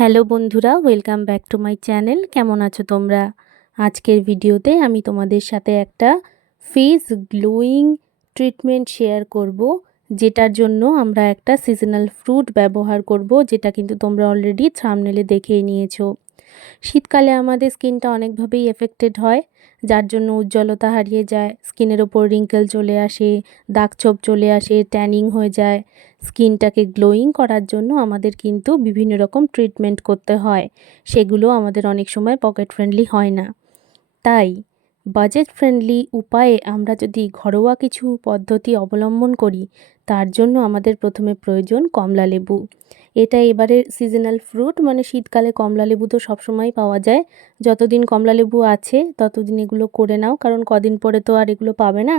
Hello বন্ধুরা, welcome back to my channel. কেমন আছো তোমরা? আজকের ভিডিওতে আমি তোমাদের সাথে একটা ফেস গ্লোয়িং ট্রিটমেন্ট শেয়ার করব, যেটার জন্য আমরা একটা সিজনাল ফ্রুট ব্যবহার করব, যেটা কিন্তু তোমরা অলরেডি থামনেলে দেখেই নিয়েছো। শীতকালে আমাদের স্কিনটা অনেকভাবেই এফেক্টেড হয়, যার জন্য উজ্জ্বলতা হারিয়ে যায়, স্কিনের ওপর রিঙ্কেল চলে আসে দাগছোপ চলে আসে ট্যানিং হয়ে যায়। স্কিনটাকে গ্লোয়িং করার জন্য আমাদের কিন্তু বিভিন্ন রকম ট্রিটমেন্ট করতে হয়, সেগুলো আমাদের অনেক সময় পকেট ফ্রেন্ডলি হয় না। তাই বাজেট ফ্রেন্ডলি উপায়ে আমরা যদি ঘরোয়া কিছু পদ্ধতি অবলম্বন করি, তার জন্য আমাদের প্রথমে প্রয়োজন কমলা লেবু। এটা এবারের সিজনাল ফ্রুট মানে শীতকালে কমলা লেবু তো সবসময় পাওয়া যায়। যতদিন কমলা লেবু আছে, ততদিন এগুলো করে নাও, কারণ কদিন পরে তো আর এগুলো পাবে না।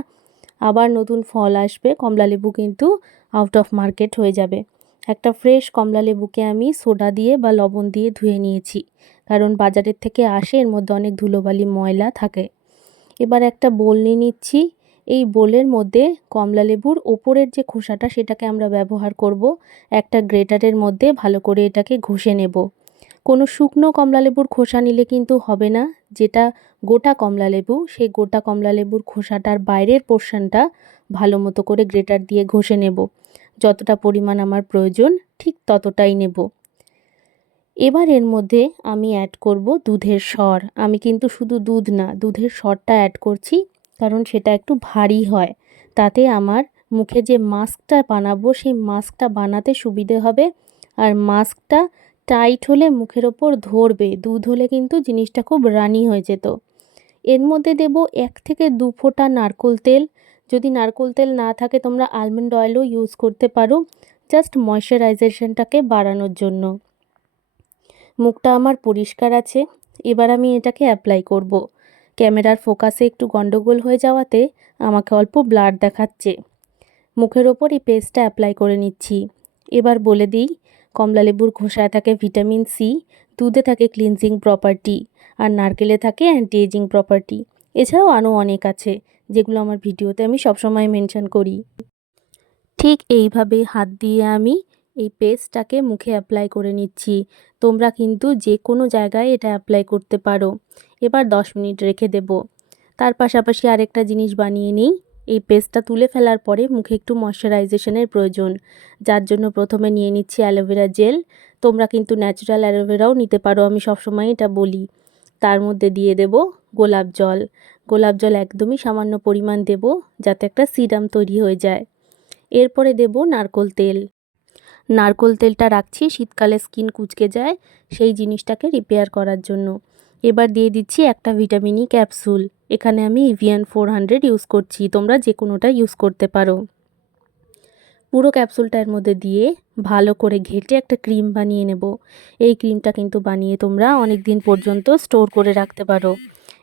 আবার নতুন ফল আসবে, কমলা লেবু কিন্তু আউট অফ মার্কেট হয়ে যাবে। একটা ফ্রেশ কমলা লেবুকে আমি সোডা দিয়ে বা লবণ দিয়ে ধুয়ে নিয়েছি, কারণ বাজারের থেকে আসে, এর মধ্যে অনেক ধুলোবালি ময়লা থাকে। এবার একটা বোল নিয়ে নিচ্ছি। এই বোলের মধ্যে কমলা লেবুর ওপরের যে খোসাটা, সেটাকে আমরা ব্যবহার করব। একটা গ্রেটারের মধ্যে ভালো করে এটাকে ঘষে নেব। কোনো শুকনো কমলা লেবুর খোসা নিলে কিন্তু হবে না। যেটা গোটা কমলা লেবু, সেই গোটা কমলা লেবুর খোসাটার বাইরের পোর্শনটা ভালো মতো করে গ্রেটার দিয়ে ঘষে নেব। যতটা পরিমাণ আমার প্রয়োজন, ঠিক ততটাই নেব। এবার এর মধ্যে আমি অ্যাড করব দুধের স্বর। আমি কিন্তু শুধু দুধ না, দুধের স্বরটা অ্যাড করছি, কারণ সেটা একটু ভারী হয়। তাতে আমার মুখে যে মাস্কটা বানাবো, সেই মাস্কটা বানাতে সুবিধে হবে। আর মাস্কটা টাইট হলে মুখের ওপর ধরবে, দুধ হলে কিন্তু জিনিসটা খুব রানি হয়ে যেত। এর মধ্যে দেব এক থেকে দু ফোঁটা নারকোল তেল। যদি নারকোল তেল না থাকে, তোমরা আলমন্ড অয়েলও ইউজ করতে পারো। জাস্ট ময়শ্চারাইজেশনটাকে বাড়ানোর জন্য। মুখটা আমার পরিষ্কার আছে, এবার আমি এটাকে অ্যাপ্লাই করব। ক্যামেরার ফোকাসে একটু গন্ডগোল হয়ে যাওয়াতে আমাকে অল্প ব্লার দেখাচ্ছে। মুখের ওপর এই পেস্টটা অ্যাপ্লাই করে নিচ্ছি। এবার বলে দিই কমলালেবুর খোসায় থাকে ভিটামিন সি দুধে থাকে ক্লিনজিং প্রপার্টি আর নারকেলে থাকে অ্যান্টি এজিং প্রপার্টি এছাড়াও আরও অনেক আছে, যেগুলো আমার ভিডিওতে আমি সবসময় মেনশন করি। ঠিক এইভাবে হাত দিয়ে আমি এই পেস্টটাকে মুখে অ্যাপ্লাই করে নিচ্ছি। তোমরা কিন্তু যে কোনো জায়গায় এটা অ্যাপ্লাই করতে পারো। এবার দশ মিনিট রেখে দেব। তার পাশাপাশি আরেকটা জিনিস বানিয়ে নিই। এই পেস্টটা তুলে ফেলার পরে মুখে একটু ময়শ্চারাইজেশনের প্রয়োজন। যার জন্য প্রথমে নিয়ে নিচ্ছি অ্যালোভেরা জেল। তোমরা কিন্তু ন্যাচারাল অ্যালোভেরাও নিতে পারো, আমি সবসময় এটা বলি। তার মধ্যে দিয়ে দেব গোলাপ জল। গোলাপ জল একদমই সামান্য পরিমাণ দেব, যাতে একটা সিরাম তৈরি হয়ে যায়। এরপরে দেব নারকোল তেল। নারকোল তেলটা রাখছি, শীতকালে স্কিন কুচকে যায় সেই জিনিসটাকে রিপেয়ার করার জন্য। এবার দিয়ে দিচ্ছি একটা ভিটামিনই ক্যাপসুল এখানে আমি ইভিয়ান ফোর হান্ড্রেড ইউজ করছি, তোমরা যে কোনোটা ইউজ করতে পারো। পুরো ক্যাপসুলটার মধ্যে দিয়ে ভালো করে ঘেটে একটা ক্রিম বানিয়ে নেব। এই ক্রিমটা কিন্তু বানিয়ে তোমরা অনেক দিন পর্যন্ত স্টোর করে রাখতে পারো।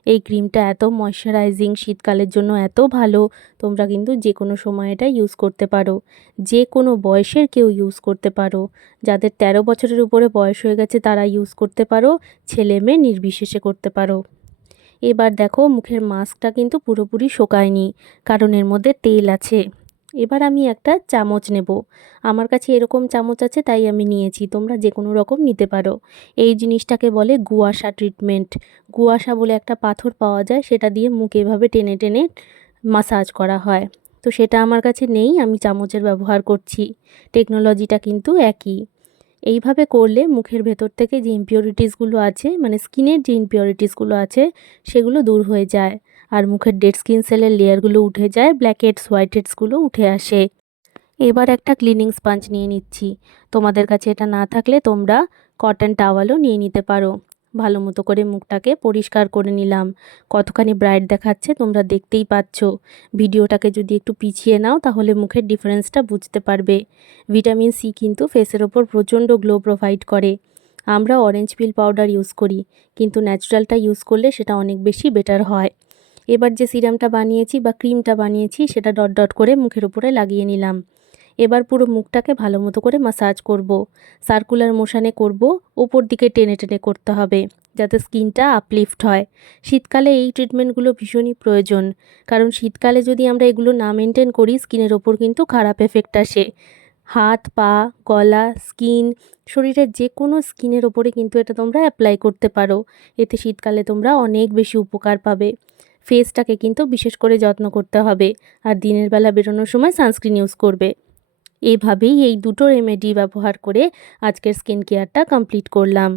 এই ক্রিমটা এত ময়শ্চারাইজিং শীতকালের জন্য এত ভালো। তোমরা কিন্তু যে কোনো সময় এটা ইউজ করতে পারো। যে কোনো বয়সের কেউ ইউজ করতে পারো। যাদের ১৩ বছরের উপরে বয়স হয়ে গেছে তারা ইউজ করতে পারো। ছেলে মেয়ে নির্বিশেষে করতে পারো। এবার দেখো মুখের মাস্কটা কিন্তু পুরোপুরি শোকায়নি। কারণ এর মধ্যে তেল আছে। এবার আমি একটা চামচ নেব। আমার কাছে এরকম চামচ আছে, তাই আমি নিয়েছি। তোমরা যে কোনো রকম নিতে পারো। এই জিনিসটাকে বলে গুয়াশা ট্রিটমেন্ট গুয়াশা বলে একটা পাথর পাওয়া যায়, সেটা দিয়ে মুখ এভাবে টেনে টেনে মাসাজ করা হয়। তো সেটা আমার কাছে নেই, আমি চামচের ব্যবহার করছি। টেকনোলজিটা কিন্তু একই। এইভাবে করলে মুখের ভেতর থেকে যে ইম্পিওরিটিসগুলো আছে মানে স্কিনের যে ইম্পিওরিটিসগুলো আছে, সেগুলো দূর হয়ে যায়। আর মুখের ডেড স্কিন সেলের লেয়ারগুলো উঠে যায় ব্ল্যাক হেডস হোয়াইট হেডসগুলো উঠে আসে। এবার একটা ক্লিনিং স্পাঞ্জ নিয়ে নিচ্ছি। তোমাদের কাছে এটা না থাকলে তোমরা কটন টাওয়ালও নিয়ে নিতে পারো। ভালো মতো করে মুখটাকে পরিষ্কার করে নিলাম। কতখানি ব্রাইট দেখাচ্ছে তোমরা দেখতেই পাচ্ছ। ভিডিওটাকে যদি একটু পিছিয়ে নাও, তাহলে মুখের ডিফারেন্সটা বুঝতে পারবে। ভিটামিন সি কিন্তু ফেসের ওপর প্রচণ্ড গ্লো প্রোভাইড করে। আমরা অরেঞ্জ পিল পাউডার ইউজ করি, কিন্তু ন্যাচারালটা ইউজ করলে সেটা অনেক বেশি বেটার হয়। এবার যে সিরামটা বানিয়েছি বা ক্রিমটা বানিয়েছি সেটা ডট ডট করে মুখের উপরে লাগিয়ে নিলাম। এবার পুরো মুখটাকে ভালো মতো করে মাসাজ করব। সার্কুলার মোশানে করব ওপর দিকে টেনে টেনে করতে হবে, যাতে স্কিনটা আপলিফ্ট হয়। শীতকালে এই ট্রিটমেন্টগুলো ভীষণই প্রয়োজন, কারণ শীতকালে যদি আমরা এগুলো না মেনটেন করি, স্কিনের ওপর কিন্তু খারাপ এফেক্ট আসে। হাত, পা, গলা, স্কিন, শরীরের যে কোনো স্কিনের ওপরে কিন্তু এটা তোমরা অ্যাপ্লাই করতে পারো। এতে শীতকালে তোমরা অনেক বেশি উপকার পাবে। ফেসটাকে কিন্তু বিশেষ করে যত্ন করতে হবে আর দিনের বেলা বেরোনোর সময় সানস্ক্রিন ইউজ করবে। এভাবেই এই দুটো রেমেডি ব্যবহার করে আজকের স্কিন কেয়ারটা কমপ্লিট করলাম।